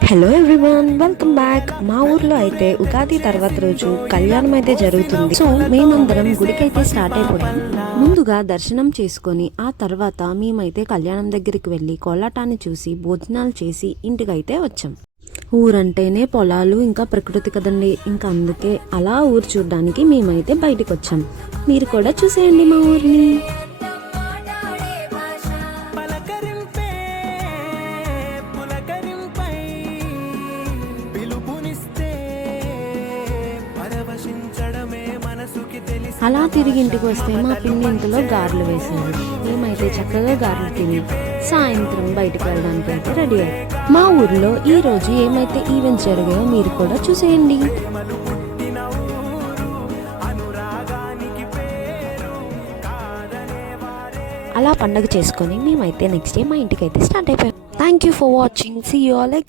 Hello everyone, welcome back. మా ఊర్లో అయితే ఉగాది తర్వాత రోజు కళ్యాణం అయితే జరుగుతుంది. సో మేమందరం గుడికైతే స్టార్ట్ అయిపోయాం. ముందుగా దర్శనం చేసుకొని ఆ తర్వాత మేమైతే కళ్యాణం దగ్గరికి వెళ్ళి కోలాటాన్ని చూసి భోజనాలు చేసి ఇంటికైతే వచ్చాం. ఊరంటేనే పొలాలు ఇంకా ప్రకృతి కదండి, ఇంకా అందుకే అలా ఊరు చూడడానికి మేమైతే బయటకు వచ్చాం. మీరు కూడా చూసేయండి మా ఊరిని. అలా తిరిగి ఇంటికి వస్తే మా పిన్ని ఇంటిలో గారెలు వేసింది. మేమైతే చక్కగా గారెలు తిని సాయంత్రం బయటకు వెళ్ళడానికి అయితే రెడీ అయ్యాం. మా ఊర్లో ఈ రోజు ఏమైతే ఈవెంట్స్ జరిగాయో మీరు కూడా చూసేయండి. అలా పండగ చేసుకొని మేమైతే నెక్స్ట్ డే మా ఇంటికి అయితే స్టార్ట్ అయిపోయాం. Thank you for watching. See you all again.